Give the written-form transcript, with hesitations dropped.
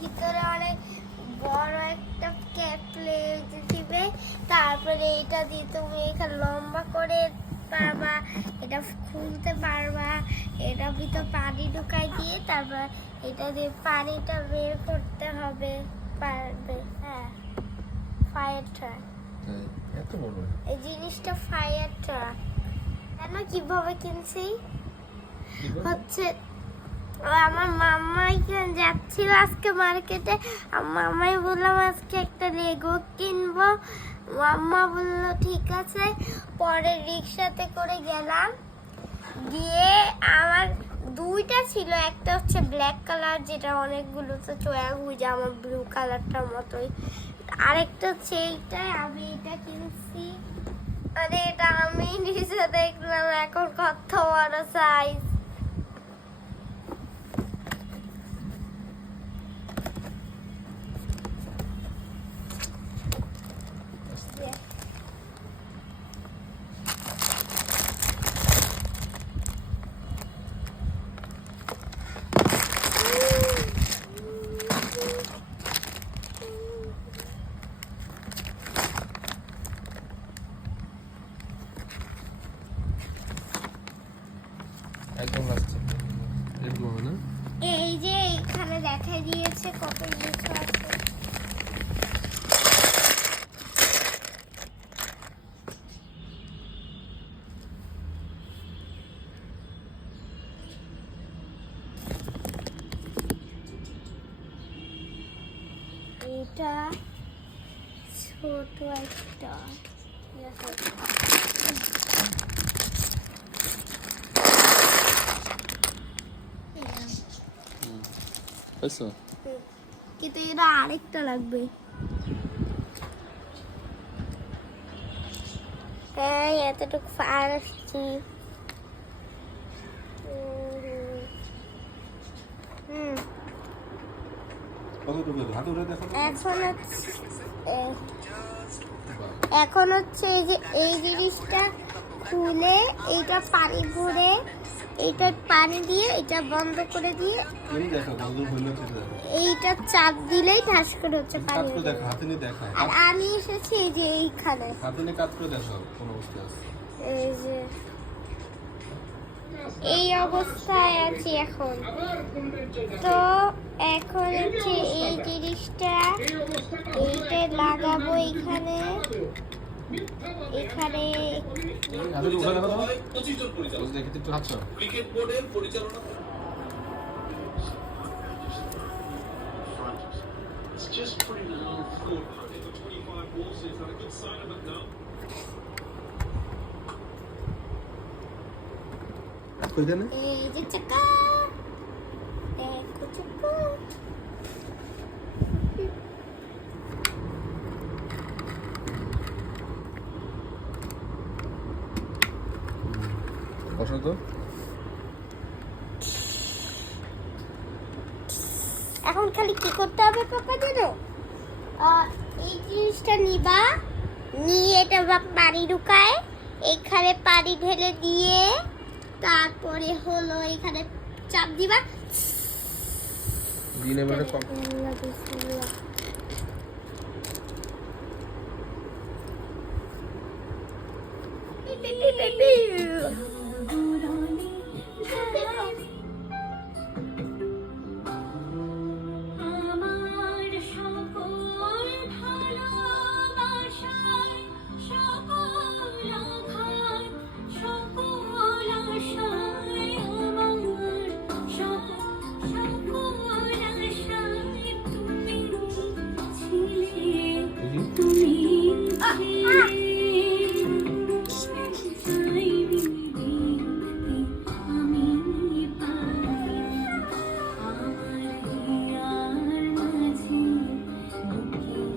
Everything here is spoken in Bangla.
ভিতরে অনেক বড় একটা ক্যাপলে দিবে, তারপরে এটা দিয়ে তুমি এখানে লম্বা করে পারবা, এটা খুলতে পারবা, এটা ভিতর পানি ঢুকাই দিয়ে তারপর এটা দিয়ে পানিটা বের করতে হবে পারবে। হ্যাঁ, ফায়ার ট্রাক। এত বড় এই জিনিসটা ফায়ার ট্রাক। কেন কিভাবে কিনছি হচ্ছে আমার মামা এখানে যাচ্ছিল আজকে মার্কেটে, মামাই বললাম আজকে একটা লেগো কিনবো, মাম্মা বললো ঠিক আছে। পরে রিক্সাতে করে গেলাম, গিয়ে আমার দুইটা ছিল, একটা হচ্ছে ব্ল্যাক কালার যেটা অনেকগুলো তো চয়া গুজে আমার ব্লু কালারটার মতোই, আরেকটা হচ্ছে এইটাই। আমি এটা কিনছি, আরে এটা আমি নিজে দেখলাম এখন কত বড় সাইজ। একদম আসছে এরকম হবে না? এই যে এখানে দেখা দিয়েছে কত কিছু আছে। এটা ছোট একটা বুঝছো? কিন্তু এটা আরেকটা লাগবে। হ্যাঁ, এতটুকু ফায়ার আসছি। এখন হচ্ছে এই যে এই জিনিসটা খুলে এইটা পানি ভরে এইটা পানি দিয়ে এটা বন্ধ করে দিয়ে এইটা চাপ দিলেই ঠাস করে হচ্ছে পানি। আর আমি এসেছি এই যে এইখানে, এই যে এই অবস্থায় আছি এখন। তো এখন হচ্ছে এই জিনিসটা এইটা লাগাবো এখানে, এখানে এই যে চাকা, দেখো চাকা। বসো তো। এখন খালি কি করতে হবে পাপা জানো? এই জিনিসটা নিবা, নিয়ে এটা পানি ঢুকায় এখানে পানি ঢেলে দিয়ে তারপরে হলো এখানে চাপ দিবা। দিনে বেলা কম